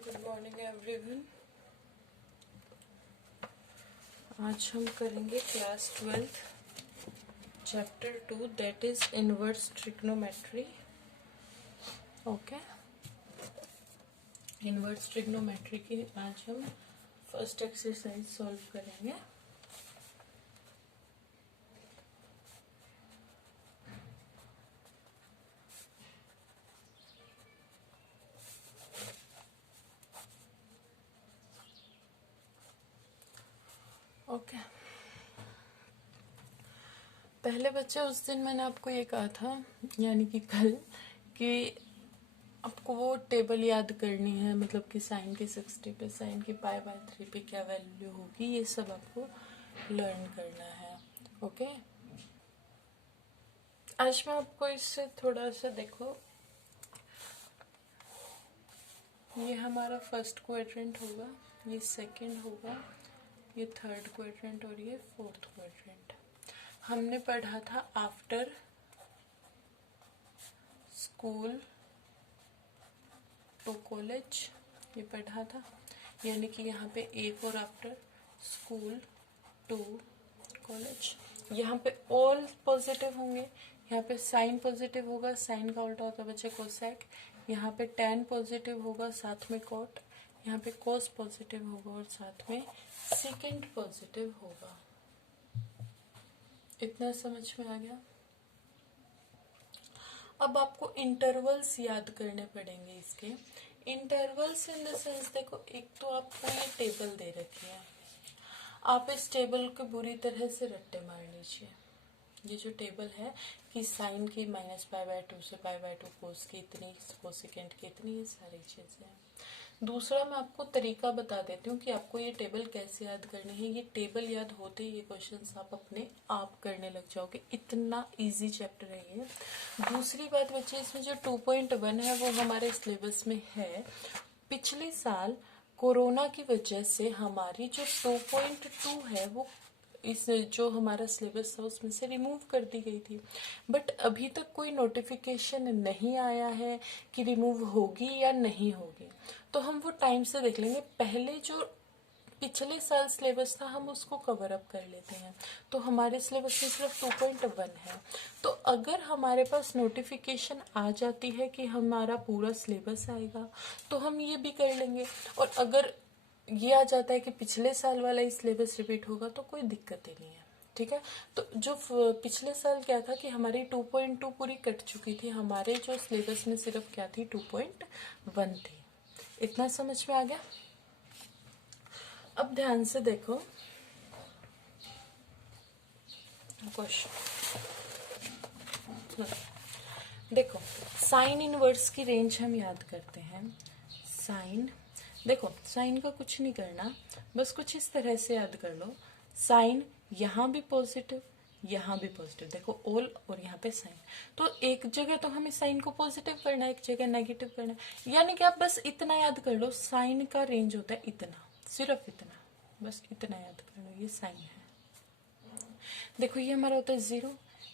Good morning everyone. आज हम करेंगे class 12 chapter 2 that is inverse trigonometry. Okay, inverse trigonometry की आज हम फर्स्ट एक्सरसाइज सॉल्व करेंगे। ओके, पहले बच्चे उस दिन मैंने आपको ये कहा था, यानी कि कल, कि आपको वो टेबल याद करनी है, मतलब कि साइन की 60 पे, साइन की π/3 पे क्या वैल्यू होगी, ये सब आपको लर्न करना है। ओके, आज मैं आपको इससे थोड़ा सा, देखो ये हमारा फर्स्ट क्वाड्रेंट होगा, ये सेकंड होगा, ये थर्ड क्वाड्रेंट और ये फोर्थ क्वाड्रेंट। हमने पढ़ा था आफ्टर स्कूल टू कॉलेज, ये पढ़ा था, यानी कि यहाँ पे एक और आफ्टर स्कूल टू कॉलेज। यहाँ पे ऑल पॉजिटिव होंगे, यहाँ पे साइन पॉजिटिव होगा, साइन का उल्टा होता है बच्चे कोसेक। यहाँ पे टेन पॉजिटिव होगा, साथ में कॉट। यहाँ पे कोस पॉजिटिव होगा और साथ में सेकेंड पॉजिटिव होगा। इतना समझ में आ गया? अब आपको इंटरवल्स याद करने पड़ेंगे इसके। इंटरवल्स इन द सेंस, देखो एक तो आपको ये टेबल दे रखी है, आप इस टेबल को बुरी तरह से रट्टे मार लीजिए। ये जो टेबल है कि साइन की -π/2 से π/2, कोस की इतनी, कोसेकेंट की इतनी, ये सारी चीजें हैं। दूसरा मैं आपको तरीका बता देती हूँ कि आपको ये टेबल कैसे याद करनी है। ये टेबल याद होते ही ये क्वेश्चंस आप अपने आप करने लग जाओगे, इतना इजी चैप्टर है ये। दूसरी बात बच्चे, इसमें जो 2.1 है वो हमारे सिलेबस में है। पिछले साल कोरोना की वजह से हमारी जो 2.2 है वो इस जो हमारा सिलेबस था उसमें से रिमूव कर दी गई थी, बट अभी तक कोई नोटिफिकेशन नहीं आया है कि रिमूव होगी या नहीं होगी। तो हम वो टाइम से देख लेंगे। पहले जो पिछले साल सिलेबस था हम उसको कवर अप कर लेते हैं। तो हमारे सिलेबस में सिर्फ 2.1 है। तो अगर हमारे पास नोटिफिकेशन आ जाती है कि हमारा पूरा सिलेबस आएगा तो हम ये भी कर लेंगे, और अगर ये आ जाता है कि पिछले साल वाला ही सिलेबस रिपीट होगा तो कोई दिक्कत ही नहीं है। ठीक है, तो जो पिछले साल क्या था कि हमारी 2.2 पूरी कट चुकी थी, हमारे जो सिलेबस में सिर्फ क्या थी, 2.1 थी। इतना समझ में आ गया? अब ध्यान से देखो क्वेश्चन। देखो, साइन इनवर्स की रेंज हम याद करते हैं। साइन, देखो साइन का कुछ नहीं करना, बस कुछ इस तरह से याद कर लो। साइन यहाँ भी पॉजिटिव, यहाँ भी पॉजिटिव, देखो ऑल, और यहाँ पे साइन। तो एक जगह तो हमें साइन को पॉजिटिव करना है, एक जगह नेगेटिव करना है, यानी कि आप बस इतना याद कर लो, साइन का रेंज होता है इतना, सिर्फ इतना, बस इतना याद कर लो, ये साइन है। देखो ये हमारा होता है 0,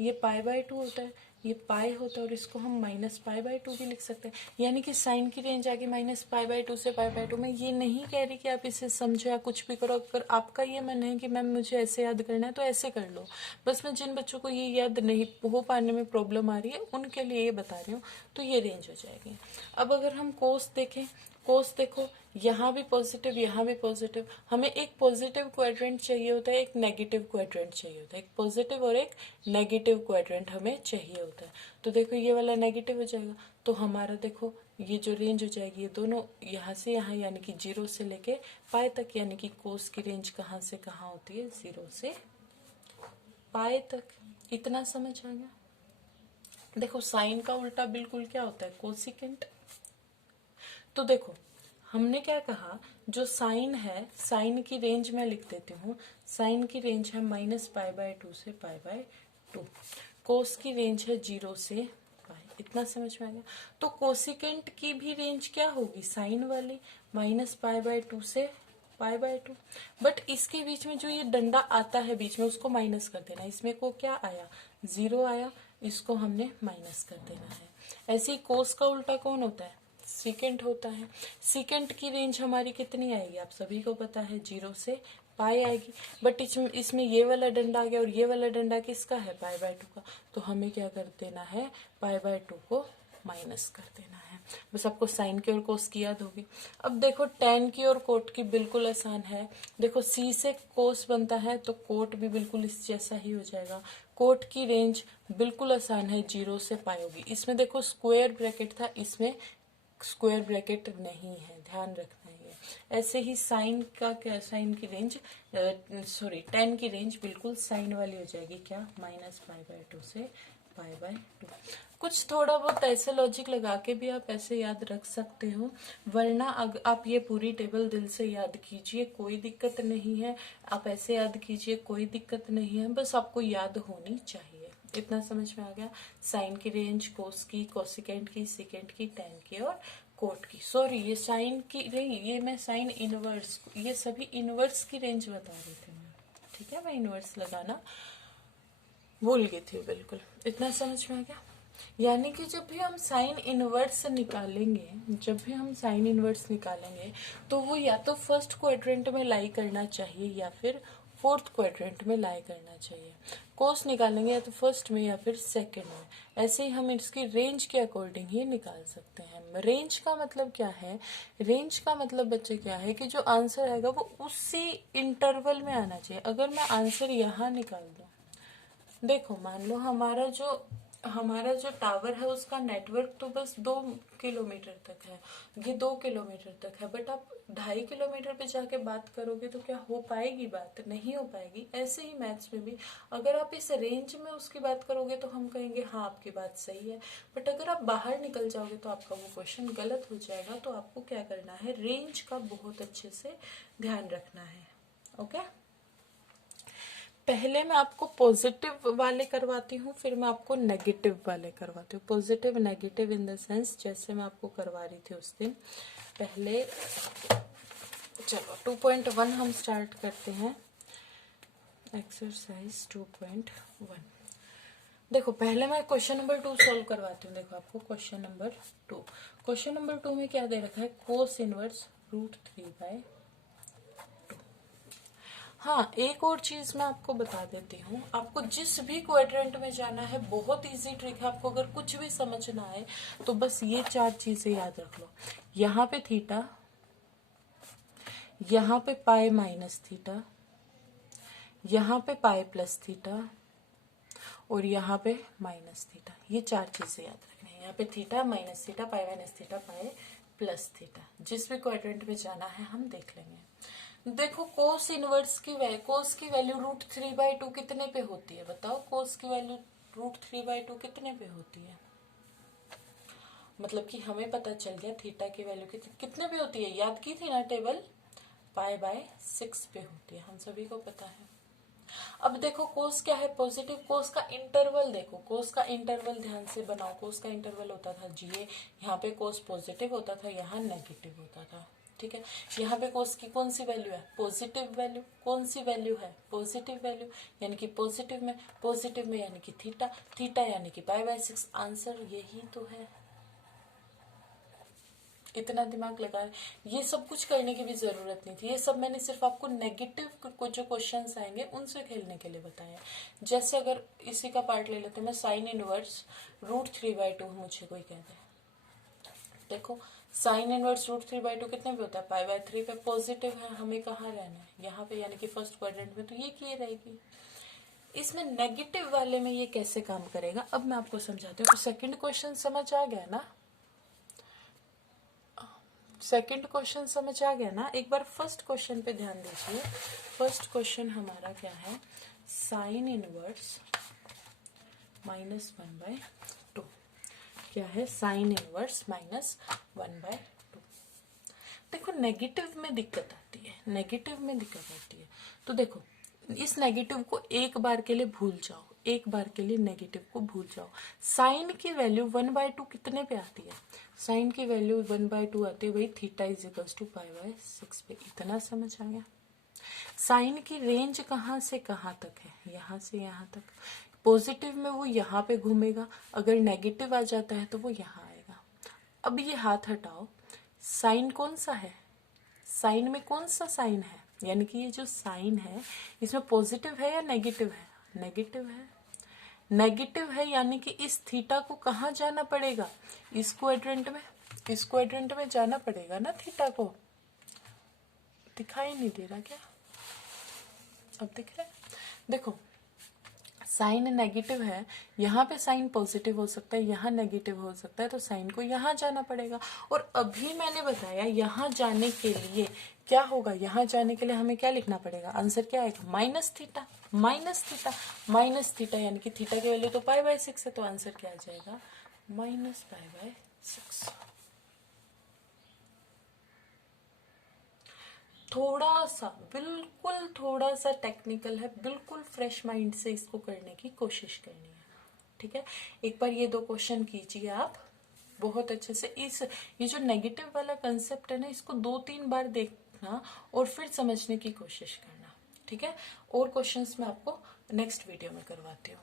ये π/2 होता है, ये पाई होता है, और इसको हम -π/2 भी लिख सकते हैं, यानी कि साइन की रेंज आगे -π/2 से π/2। मैं ये नहीं कह रही कि आप इसे समझो या कुछ भी करो, अगर आपका ये मन है कि मैम मुझे ऐसे याद करना है तो ऐसे कर लो। बस मैं जिन बच्चों को ये याद नहीं हो पाने में प्रॉब्लम आ रही है उनके लिए ये बता रही हूँ, तो ये रेंज हो जाएगी। अब अगर हम कोस देखें, कोस देखो यहाँ भी पॉजिटिव, यहाँ भी पॉजिटिव, हमें एक पॉजिटिव क्वाड्रेंट चाहिए होता है, एक नेगेटिव क्वाड्रेंट चाहिए होता है, एक पॉजिटिव और एक नेगेटिव क्वाड्रेंट हमें चाहिए होता है। तो देखो ये वाला नेगेटिव हो जाएगा, तो हमारा देखो ये जो रेंज हो जाएगी, ये दोनों यहाँ से यहाँ, यानी कि 0 से लेके पाई तक, यानी कि कोस की रेंज कहाँ से कहाँ होती है, 0 से पाई तक। इतना समझ आ गया? देखो साइन का उल्टा बिल्कुल क्या होता है, कोसिकेंट। तो देखो हमने क्या कहा, जो साइन है, साइन की रेंज में लिख देती हूँ, साइन की रेंज है -π/2 से π/2, कोस की रेंज है 0 से पाई। इतना समझ में आ गया? तो कोसिकेंट की भी रेंज क्या होगी, साइन वाली, -π/2 से π/2। बट इसके बीच में जो ये डंडा आता है बीच में, उसको माइनस कर देना। इसमें को क्या आया, 0 आया, इसको हमने माइनस कर देना है। ऐसे ही कोस का उल्टा कौन होता है, सीकेंट होता है। सीकेंट की रेंज हमारी कितनी आएगी, आप सभी को पता है, 0 से पाई आएगी। बट इसमें ये वाला डंडा आ गया और ये वाला डंडा किसका है, पाई/2 का। तो हमें क्या कर देना है, पाई/2 को माइनस कर देना है। बस आपको साइन की और कोस की याद होगी। अब देखो टेन की और कोट की बिल्कुल आसान है। देखो सी से कोस बनता है तो कोट भी बिल्कुल इस जैसा ही हो जाएगा। कोट की रेंज बिल्कुल आसान है, 0 से पाई होगी। इसमें देखो स्क्वायर ब्रैकेट था, इसमें स्क्वायर ब्रैकेट नहीं है, ध्यान रखना है ये। ऐसे ही साइन का क्या, साइन की रेंज टेन की रेंज बिल्कुल साइन वाली हो जाएगी, क्या, -पाई/2 से पाई/2। कुछ थोड़ा बहुत ऐसे लॉजिक लगा के भी आप ऐसे याद रख सकते हो, वरना आप ये पूरी टेबल दिल से याद कीजिए, कोई दिक्कत नहीं है। आप ऐसे याद कीजिए, कोई दिक्कत नहीं है, बस आपको याद होनी चाहिए। इतना समझ में आ गया। साइन की रेंज, कोस की, कोसिकेंट की, सिकेंट की, टेन की और कोट की। सॉरी, ये साइन की नहीं, ये मैं साइन इनवर्स, ये सभी इनवर्स की रेंज बता रही थी मैं, ठीक है। मैं इनवर्स लगाना भूल गई थी बिल्कुल। इतना समझ में आ गया। यानी कि जब भी हम साइन इनवर्स निकालेंगे, तो वो या तो फर्स्ट क्वाड्रेंट में लाई करना चाहिए या फिर फोर्थ क्वाड्रेंट में लाई करना चाहिए। कोस निकालेंगे या तो फर्स्ट में या फिर सेकंड में। ऐसे ही हम इसकी रेंज के अकॉर्डिंग ही निकाल सकते हैं। रेंज का मतलब क्या है, रेंज का मतलब बच्चे क्या है कि जो आंसर आएगा वो उसी इंटरवल में आना चाहिए। अगर मैं आंसर यहाँ निकाल दूं, देखो मान लो हमारा जो टावर है उसका नेटवर्क तो बस 2 किलोमीटर तक है, ये 2 किलोमीटर तक है। बट आप 2.5 किलोमीटर पे जाके बात करोगे तो क्या हो पाएगी बात, नहीं हो पाएगी। ऐसे ही मैथ्स में भी अगर आप इस रेंज में उसकी बात करोगे तो हम कहेंगे हाँ आपकी बात सही है। बट अगर आप बाहर निकल जाओगे तो आपका वो क्वेश्चन गलत हो जाएगा। तो आपको क्या करना है, रेंज का बहुत अच्छे से ध्यान रखना है। ओके, पहले मैं आपको पॉजिटिव वाले करवाती हूँ, फिर मैं आपको नेगेटिव वाले करवाती हूँ। Positive negative in the sense जैसे मैं आपको करवा रही थी उस दिन। पहले चलो 2.1 हम स्टार्ट करते हैं। एक्सरसाइज 2.1। देखो पहले मैं क्वेश्चन नंबर 2 सॉल्व करवाती हूँ। देखो आपको क्वेश्चन नंबर 2 में क्या दे रखा है, कोस इनवर्स √3/2। हाँ, एक और चीज मैं आपको बता देती हूँ। आपको जिस भी क्वाड्रेंट में जाना है, बहुत इजी ट्रिक है। आपको अगर कुछ भी समझ ना आए तो बस ये 4 चीजें याद रख लो। यहाँ पे थीटा, यहाँ पे पाई माइनस थीटा, यहाँ पे पाई प्लस थीटा और यहाँ पे माइनस थीटा। ये 4 चीजें याद रखनी है। यहाँ पे theta, minus theta, pi minus theta, pi plus theta. जिस भी क्वाड्रेंट में जाना है हम देख लेंगे। देखो कोस इनवर्स की वैल्यू √3/2 कितने पे होती है, बताओ। कोस की वैल्यू √3/2 कितने पे होती है, मतलब कि हमें पता चल गया थीटा की वैल्यू कितने पे होती है। याद की थी ना टेबल, पाई/6 पे होती है, हम सभी को पता है। अब देखो कोस क्या है, पॉजिटिव। कोस का इंटरवल देखो, कोस का इंटरवल ध्यान से बनाओ। कोस का इंटरवल होता था GA, यहाँ पे कोस पॉजिटिव होता था, यहाँ नेगेटिव होता था, ठीक है। यहाँ पे कोस की कौन सी वैल्यू है, पॉजिटिव वैल्यू। कौन सी वैल्यू है, पॉजिटिव वैल्यू, यानी कि पॉजिटिव में यानी कि थीटा यानी कि पाई/6। आंसर यही तो है। इतना दिमाग लगा, ये सब कुछ करने की भी जरूरत नहीं थी। ये सब मैंने सिर्फ आपको नेगेटिव को जो क्वेश्चंस आएंगे उनसे खेलने के लिए बताया। जैसे अगर इसी का पार्ट ले लेते हैं, मैं साइन इनवर्स √3/2 मुझे कोई कह दे, देखो साइन इनवर्स √3/2 कितने पे होता है, पाई/3 पे। पॉजिटिव है, हमें कहाँ रहना है, यहाँ पे, यानी कि फर्स्ट क्वाड्रेंट में। तो ये किए रहेगी। इसमें नेगेटिव वाले में ये कैसे काम करेगा, अब मैं आपको समझाती हूँ। सेकंड क्वेश्चन समझ आ गया ना, सेकंड क्वेश्चन समझ आ गया ना। एक बार फर्स्ट क्वेश्चन पे ध्यान दीजिए। फर्स्ट क्वेश्चन हमारा क्या है, साइन इनवर्स -1/2। क्या है, साइन इनवर्स -1/2। देखो नेगेटिव में दिक्कत आती है, तो देखो इस नेगेटिव को एक बार के लिए भूल जाओ, एक बार के लिए नेगेटिव को भूल जाओ। साइन की वैल्यू 1/2 कितने पे आती है, साइन की वैल्यू 1/2 आती है, वही थीटा = पाई/6 पे। इतना समझ आ गया। साइन की रेंज कहाँ से कहाँ तक है, यहाँ से यहाँ तक। पॉजिटिव में वो यहाँ पे घूमेगा, अगर नेगेटिव आ जाता है तो वो यहाँ आएगा। अब ये हाथ हटाओ, साइन कौन सा है, साइन में कौन सा साइन है, यानी कि ये जो साइन है इसमें पॉजिटिव है या नेगेटिव है, नेगेटिव है। नेगेटिव है यानी कि इस थीटा को कहाँ जाना पड़ेगा, इस क्वाड्रेंट में, इस क्वाड्रेंट में जाना पड़ेगा ना थीटा को। दिखाई नहीं दे रहा क्या, अब दिख रहा है? देखो साइन नेगेटिव है, यहाँ पे साइन पॉजिटिव हो सकता है, यहाँ नेगेटिव हो सकता है, तो साइन को यहाँ जाना पड़ेगा। और अभी मैंने बताया यहाँ जाने के लिए क्या होगा, यहाँ जाने के लिए हमें क्या लिखना पड़ेगा, आंसर क्या आएगा, minus theta, minus theta, minus theta, यानी कि थीटा की वैल्यू तो π/6 है, तो आंसर क्या आ जाएगा, -π/6। थोड़ा सा, बिल्कुल थोड़ा सा टेक्निकल है, बिल्कुल फ्रेश माइंड से इसको करने की कोशिश करनी है, ठीक है। एक बार ये 2 क्वेश्चन कीजिए आप बहुत अच्छे से। ये जो नेगेटिव वाला कंसेप्ट है ना, इसको 2-3 बार देखना और फिर समझने की कोशिश करना, ठीक है। और क्वेश्चंस मैं आपको नेक्स्ट वीडियो में करवाती हूँ।